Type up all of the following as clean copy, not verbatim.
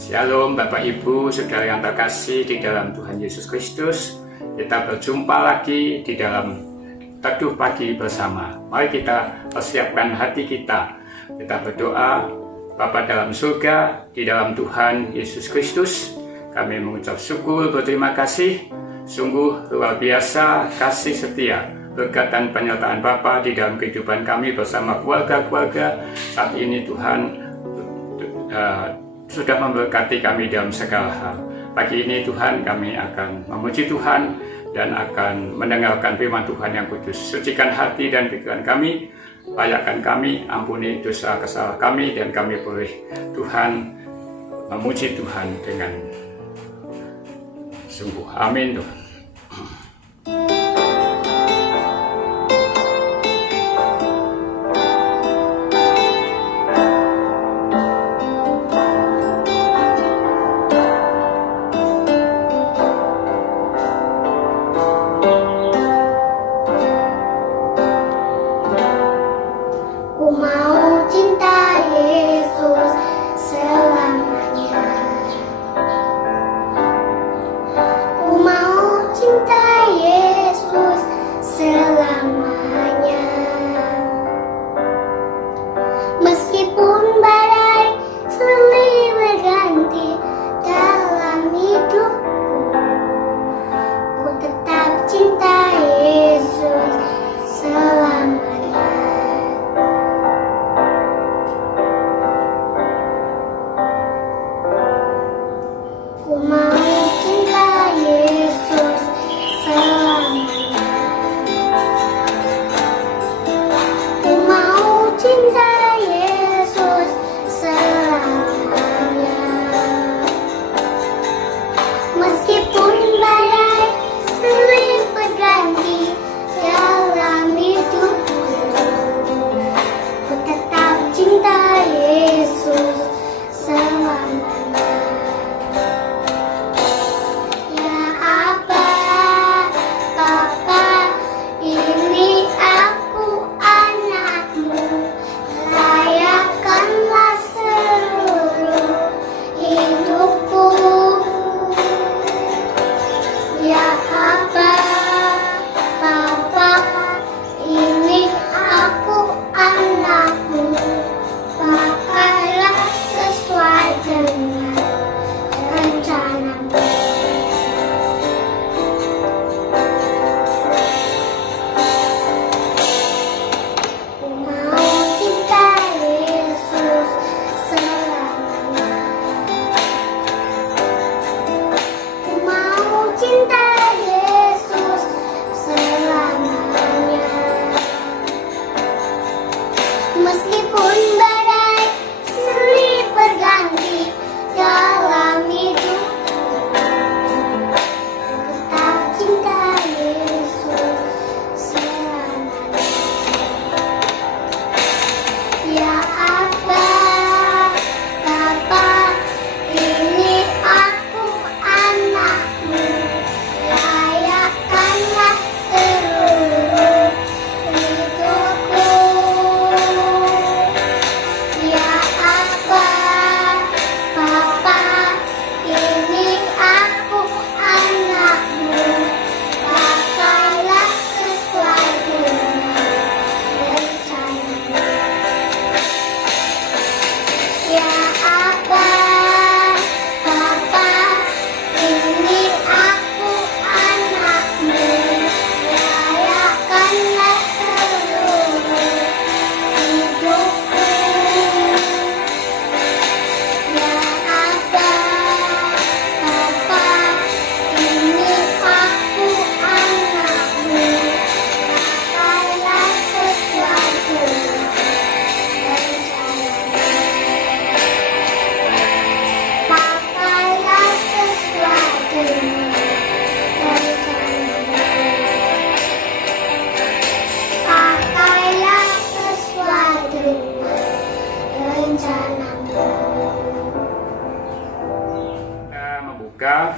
Shalom Bapak Ibu, Saudara yang terkasih di dalam Tuhan Yesus Kristus. Kita berjumpa lagi di dalam Teduh Pagi bersama. Mari kita persiapkan hati kita. Kita berdoa. Bapa dalam surga, di dalam Tuhan Yesus Kristus, kami mengucap syukur, berterima kasih. Sungguh luar biasa kasih setia, berkat dan penyertaan Bapa di dalam kehidupan kami bersama keluarga-keluarga. Saat ini Tuhan sudah memberkati kami dalam segala hal. Pagi ini Tuhan, kami akan memuji Tuhan dan akan mendengarkan firman Tuhan yang kudus. Sucikan hati dan pikiran kami, layakkan kami, ampuni dosa kesalahan kami, dan kami boleh Tuhan memuji Tuhan dengan sungguh. Amin Tuhan.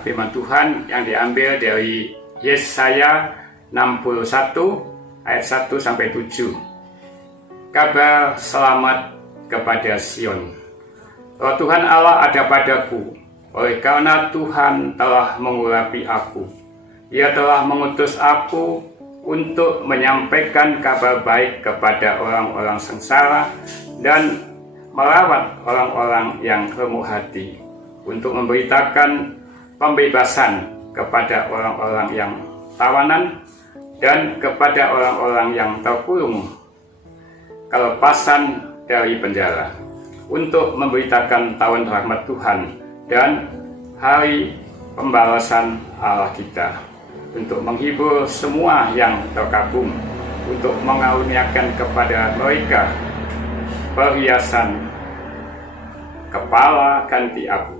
Firman Tuhan yang diambil dari Yesaya 61 ayat 1 sampai 7. Kabar selamat kepada Sion. Roh Tuhan Allah ada padaku, oleh karena Tuhan telah mengurapi aku. Ia telah mengutus aku untuk menyampaikan kabar baik kepada orang-orang sengsara dan merawat orang-orang yang remuk hati, untuk memberitakan pembebasan kepada orang-orang yang tawanan dan kepada orang-orang yang terkurung kelepasan dari penjara, untuk memberitakan tahun rahmat Tuhan dan hari pembalasan Allah kita, untuk menghibur semua yang terkabung, untuk mengaruniakan kepada mereka perhiasan kepala ganti abu,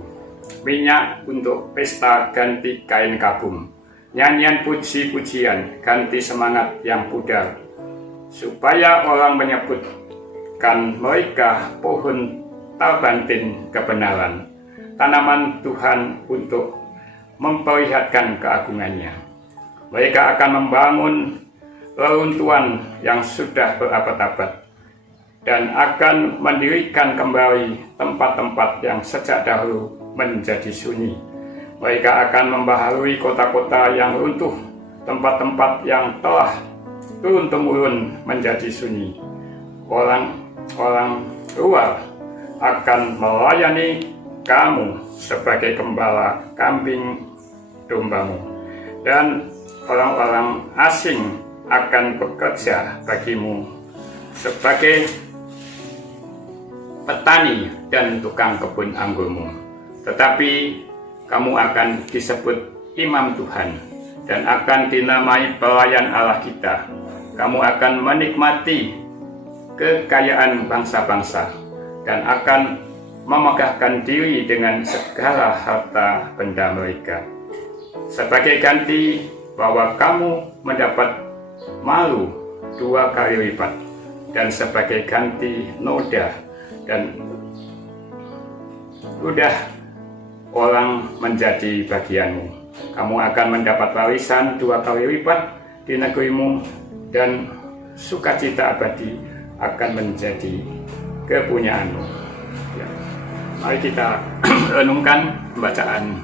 minyak untuk pesta ganti kain kabung, nyanyian puji-pujian ganti semangat yang pudar, supaya orang menyebutkan mereka pohon tarbantin kebenaran, tanaman Tuhan untuk memperlihatkan keagungannya. Mereka akan membangun reruntuhan yang sudah berabad-abad dan akan mendirikan kembali tempat-tempat yang sejak dahulu menjadi sunyi. Mereka akan membaharui kota-kota yang runtuh, tempat-tempat yang telah turun-temurun menjadi sunyi. Orang-orang luar akan melayani kamu sebagai gembala kambing dombamu, dan orang-orang asing akan bekerja bagimu sebagai petani dan tukang kebun anggurmu. Tetapi kamu akan disebut imam Tuhan dan akan dinamai pelayan Allah kita. Kamu akan menikmati kekayaan bangsa-bangsa dan akan memegahkan diri dengan segala harta benda mereka. Sebagai ganti bahwa kamu mendapat malu 2 kali lipat, dan sebagai ganti noda dan ludah orang menjadi bagianmu. Kamu akan mendapat warisan 2 kali lipat di negerimu, dan sukacita abadi akan menjadi kepunyaanmu. Ya. Mari kita renungkan pembacaan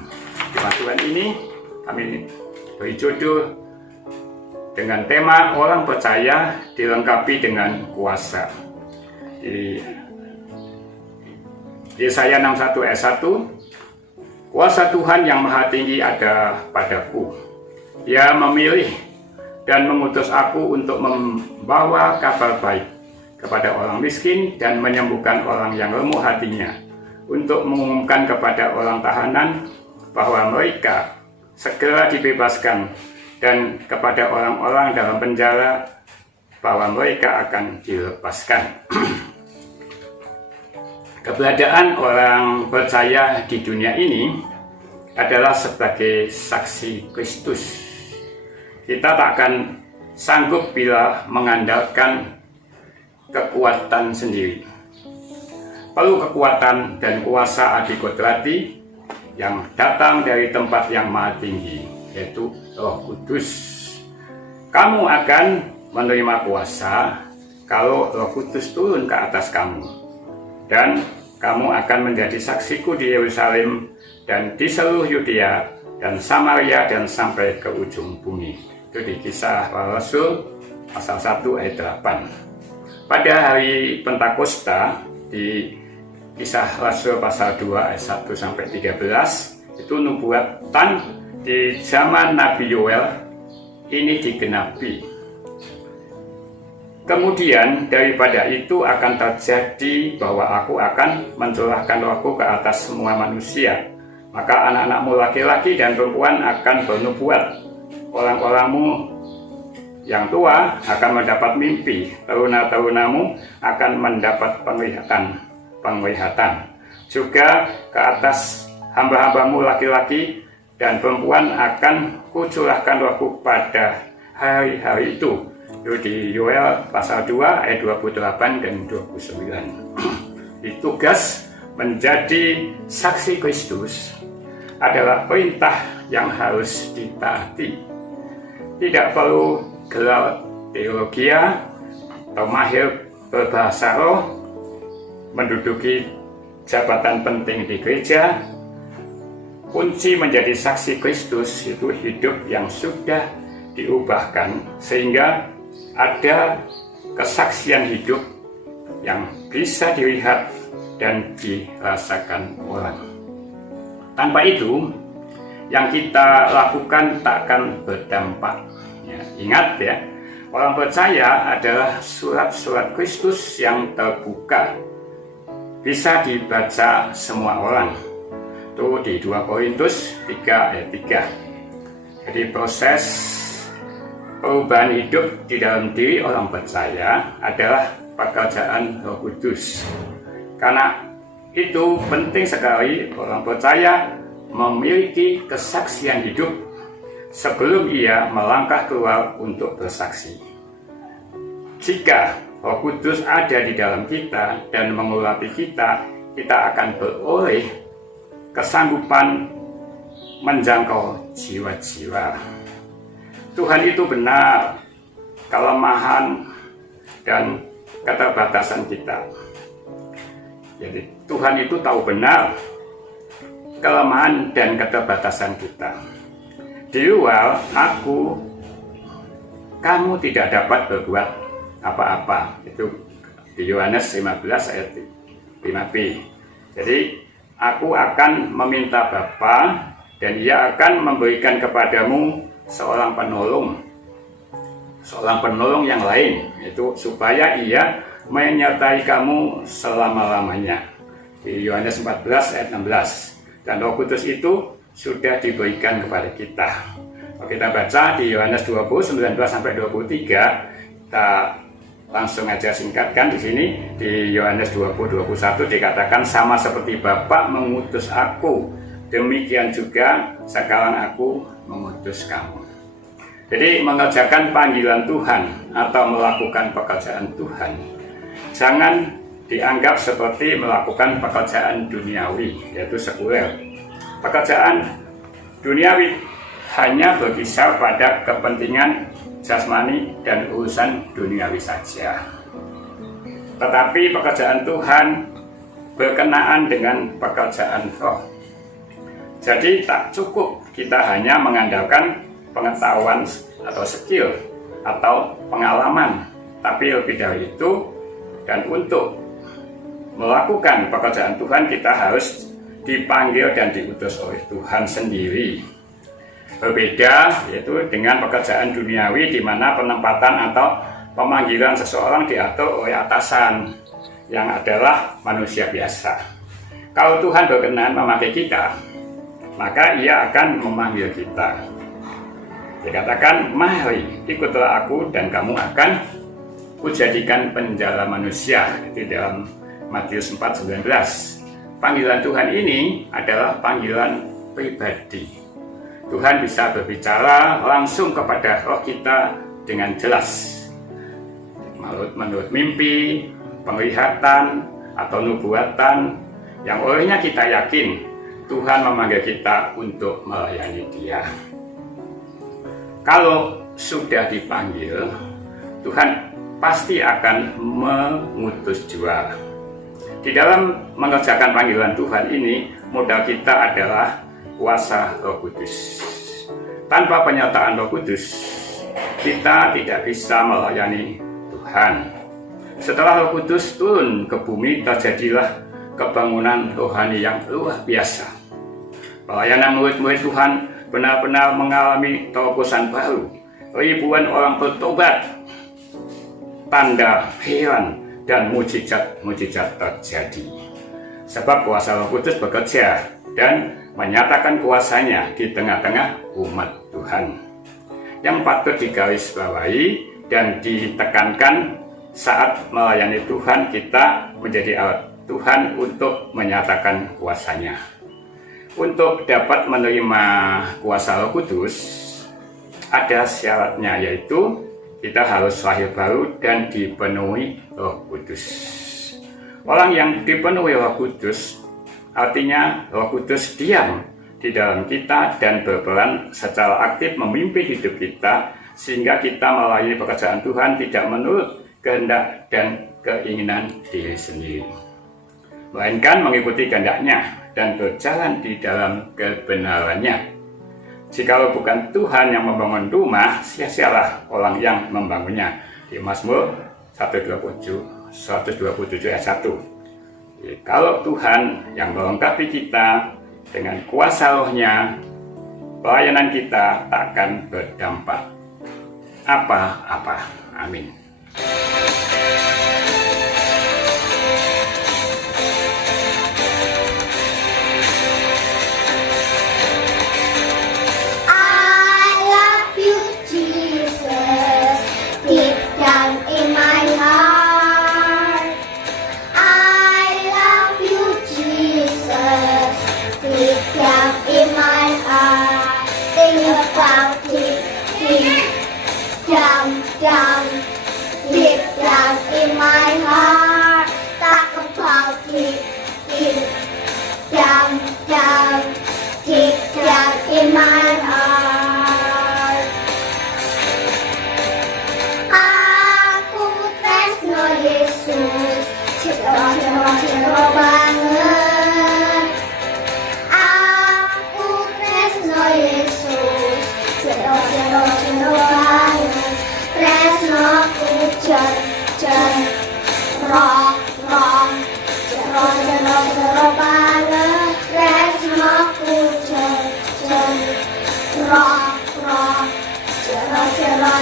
firman Tuhan ini. Kami beri judul dengan tema orang percaya dilengkapi dengan kuasa. Di Yesaya 61 ayat 1, kuasa Tuhan yang maha tinggi ada padaku. Ia memilih dan mengutus aku untuk membawa kabar baik kepada orang miskin dan menyembuhkan orang yang lemah hatinya, untuk mengumumkan kepada orang tahanan bahwa mereka segera dibebaskan, dan kepada orang-orang dalam penjara bahwa mereka akan dilepaskan. Keberadaan orang percaya di dunia ini adalah sebagai saksi Kristus. Kita tak akan sanggup bila mengandalkan kekuatan sendiri. Perlu kekuatan dan kuasa adikodrati yang datang dari tempat yang maha tinggi, yaitu Roh Kudus. Kamu akan menerima kuasa kalau Roh Kudus turun ke atas kamu, dan kamu akan menjadi saksiku di Yerusalem dan di seluruh Yudea dan Samaria dan sampai ke ujung bumi. Itu di Kisah Para Rasul pasal 1 ayat 8. Pada hari Pentakosta di Kisah Rasul pasal 2 ayat 1 sampai 13, itu nubuatan di zaman Nabi Yoel ini digenapi. Kemudian daripada itu akan terjadi bahwa aku akan mencurahkan rohku ke atas semua manusia. Maka anak-anakmu laki-laki dan perempuan akan bernubuat. Orang-orangmu yang tua akan mendapat mimpi. Teruna-terunamu akan mendapat penglihatan. Juga ke atas hamba-hambamu laki-laki dan perempuan akan kucurahkan rohku pada hari-hari itu. Itu di Yoel pasal 2 ayat 28 dan 29. Tugas menjadi saksi Kristus adalah perintah yang harus ditaati. Tidak perlu gelar teologi atau mahir berbahasa roh, menduduki jabatan penting di gereja, kunci menjadi saksi Kristus itu hidup yang sudah diubahkan sehingga ada kesaksian hidup yang bisa dilihat dan dirasakan orang. Tanpa itu, yang kita lakukan takkan berdampak. Ya, ingat ya, orang percaya adalah surat-surat Kristus yang terbuka, bisa dibaca semua orang. Itu di 2 Korintus 3 ayat 3. Jadi proses perubahan hidup di dalam diri orang percaya adalah pekerjaan Roh Kudus. Karena itu penting sekali orang percaya memiliki kesaksian hidup sebelum ia melangkah keluar untuk bersaksi. Jika Roh Kudus ada di dalam kita dan mengurapi kita, kita akan beroleh kesanggupan menjangkau jiwa-jiwa. Tuhan itu benar kelemahan dan keterbatasan kita. Jadi Tuhan itu tahu benar kelemahan dan keterbatasan kita. Di luar kamu tidak dapat berbuat apa-apa. Itu di Yohanes 15 ayat 5b. Jadi aku akan meminta Bapa dan ia akan memberikan kepadamu seorang penolong yang lain, itu supaya ia menyertai kamu selama-lamanya. Di Yohanes 14 ayat 16. Dan Roh Kudus itu sudah diberikan kepada kita. Kalau kita baca di Yohanes 20 19-23, kita langsung aja singkatkan di sini. Di Yohanes 20-21 dikatakan, sama seperti Bapa mengutus aku, demikian juga sekarang aku mengutus kamu. Jadi mengerjakan panggilan Tuhan atau melakukan pekerjaan Tuhan jangan dianggap seperti melakukan pekerjaan duniawi, yaitu sekuler. Pekerjaan duniawi hanya berkisar pada kepentingan jasmani dan urusan duniawi saja. Tetapi pekerjaan Tuhan berkenaan dengan pekerjaan roh. Jadi tak cukup kita hanya mengandalkan pengetahuan atau skill atau pengalaman, tapi lebih dari itu, dan untuk melakukan pekerjaan Tuhan kita harus dipanggil dan diutus oleh Tuhan sendiri. Berbeda yaitu dengan pekerjaan duniawi di mana penempatan atau pemanggilan seseorang diatur oleh atasan yang adalah manusia biasa. Kalau Tuhan berkenan memakai kita, maka ia akan memanggil kita. Dikatakan, mari ikutlah aku dan kamu akan kujadikan penjala manusia. Itu dalam Matius 4:19. Panggilan Tuhan ini adalah panggilan pribadi. Tuhan bisa berbicara langsung kepada roh kita dengan jelas. Menurut mimpi, penglihatan, atau nubuatan, yang olehnya kita yakin Tuhan memanggil kita untuk melayani Dia. Kalau sudah dipanggil, Tuhan pasti akan mengutus jua. Di dalam mengerjakan panggilan Tuhan ini, modal kita adalah kuasa Roh Kudus. Tanpa penyertaan Roh Kudus, kita tidak bisa melayani Tuhan. Setelah Roh Kudus turun ke bumi, terjadilah kebangunan rohani yang luar biasa. Pelayanan murid-murid Tuhan benar-benar mengalami terobosan baru. Ribuan orang bertobat, tanda heran dan mujizat terjadi. Sebab kuasa Roh Kudus bekerja dan menyatakan kuasanya di tengah-tengah umat Tuhan. Yang patut digarisbawahi dan ditekankan saat melayani Tuhan, kita menjadi alat Tuhan untuk menyatakan kuasanya. Untuk dapat menerima kuasa Roh Kudus, ada syaratnya, yaitu kita harus lahir baru dan dipenuhi Roh Kudus. Orang yang dipenuhi Roh Kudus, artinya Roh Kudus diam di dalam kita dan berperan secara aktif memimpin hidup kita, sehingga kita melayani pekerjaan Tuhan tidak menurut kehendak dan keinginan diri sendiri. melainkan mengikuti kehendak-Nya dan berjalan di dalam kebenarannya. Jikalau bukan Tuhan yang membangun rumah, sia-sialah orang yang membangunnya. Di Mazmur 127 ayat 1. Kalau Tuhan yang melengkapi kita dengan kuasa Roh-Nya, pelayanan kita tak akan berdampak apa-apa. Amin. Deep down in my heart, talk about deep down, deep down in my heart. Aku tresno Yesus, cero banget. Aku tresno Yesus, cero banget. Tresnoku cer roh cero banget. Tresnoku cer roh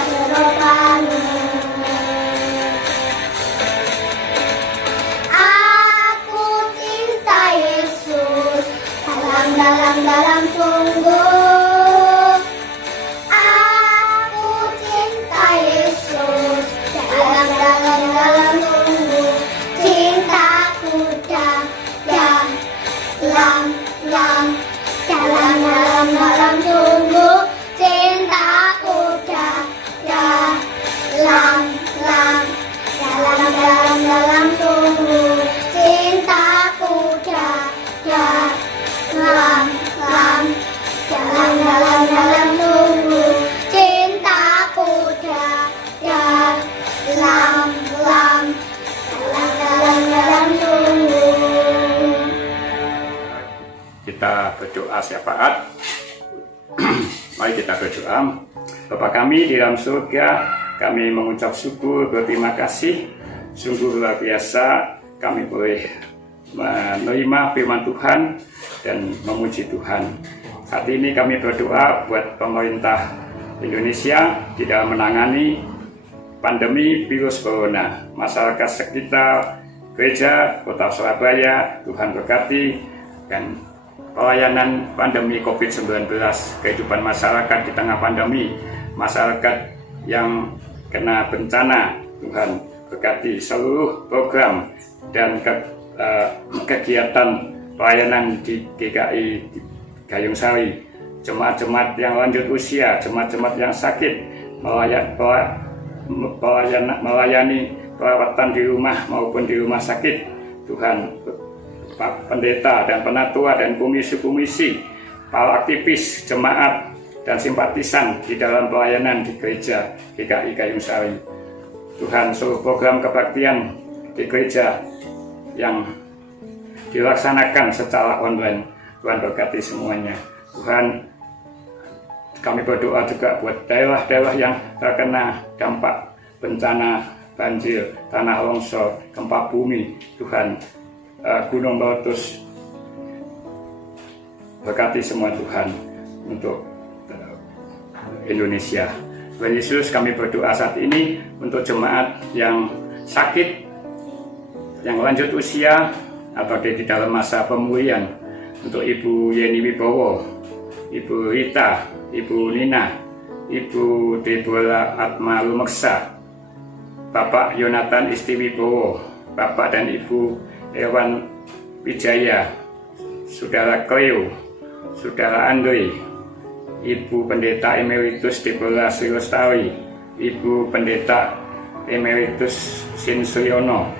cero banget. Aku cinta Yesus dalam sungguh. Dalam sungguh, cintaku dalam sungguh, cintaku dalam sungguh, cintaku dalam sungguh, cintaku dalam sungguh. Kita berdoa syafaat. Mari kita berdoa. Bapa kami di dalam surga, kami mengucap syukur, berterima kasih. Sungguh luar biasa kami boleh menerima firman Tuhan dan memuji Tuhan. Saat ini kami berdoa buat pemerintah Indonesia di dalam menangani pandemi virus corona. Masyarakat sekitar gereja Kota Surabaya, Tuhan berkati, dan pelayanan pandemi COVID-19, kehidupan masyarakat di tengah pandemi, masyarakat yang kena bencana, Tuhan berkati seluruh program dan kegiatan pelayanan di GKI Gayung Sari, jemaat-jemaat yang lanjut usia, jemaat-jemaat yang sakit, melayani perawatan di rumah maupun di rumah sakit. Tuhan, Pak Pendeta dan Penatua dan komisi-komisi, para aktivis, jemaat dan simpatisan di dalam pelayanan di gereja GKI Gayung Sari. Tuhan, seluruh program kebaktian di gereja yang dilaksanakan secara online, Tuhan berkati semuanya. Tuhan, kami berdoa juga buat daerah-daerah yang terkena dampak bencana banjir, tanah longsor, gempa bumi. Tuhan, gunung meletus, berkati semua Tuhan untuk Indonesia. Tuhan Yesus, kami berdoa saat ini untuk jemaat yang sakit, yang lanjut usia atau di dalam masa pemulihan, untuk Ibu Yeni Wibowo, Ibu Rita, Ibu Nina, Ibu Deborah Atma Lumeksa, Bapak Yonatan Istiwibowo, Bapak dan Ibu Ewan Wijaya, Saudara Cleo, Saudara Andre, Ibu Pendeta Emeritus Deborah Sri Lestari, Ibu Pendeta Emeritus Sin Suryono,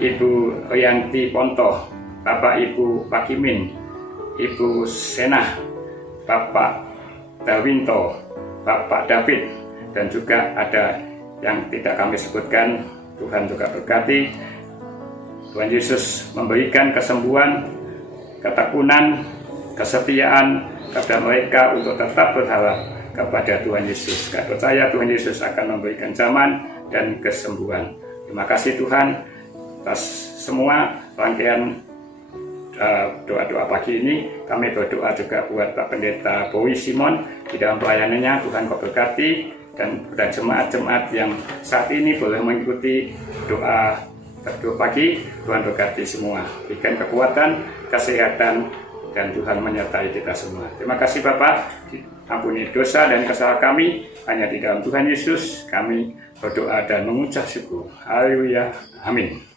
Ibu Rianti Ponto, Bapak Ibu Pakimin, Ibu Senah, Bapak Darwinto, Bapak David, dan juga ada yang tidak kami sebutkan. Tuhan juga berkati Tuhan Yesus memberikan kesembuhan, ketekunan, kesetiaan kepada mereka untuk tetap berharap kepada Tuhan Yesus. Kami percaya Tuhan Yesus akan memberikan zaman dan kesembuhan. Terima kasih Tuhan atas semua rangkaian doa-doa pagi ini. Kami berdoa juga buat Pak Pendeta Bowie Simon di dalam pelayanannya. Tuhan kau berkati, dan jemaat-jemaat yang saat ini boleh mengikuti doa pagi. Tuhan berkati semua, berikan kekuatan, kesehatan, dan Tuhan menyertai kita semua. Terima kasih Bapak, ampuni dosa dan kesalahan kami. Hanya di dalam Tuhan Yesus kami berdoa dan mengucap syukur. Haleluya, amin.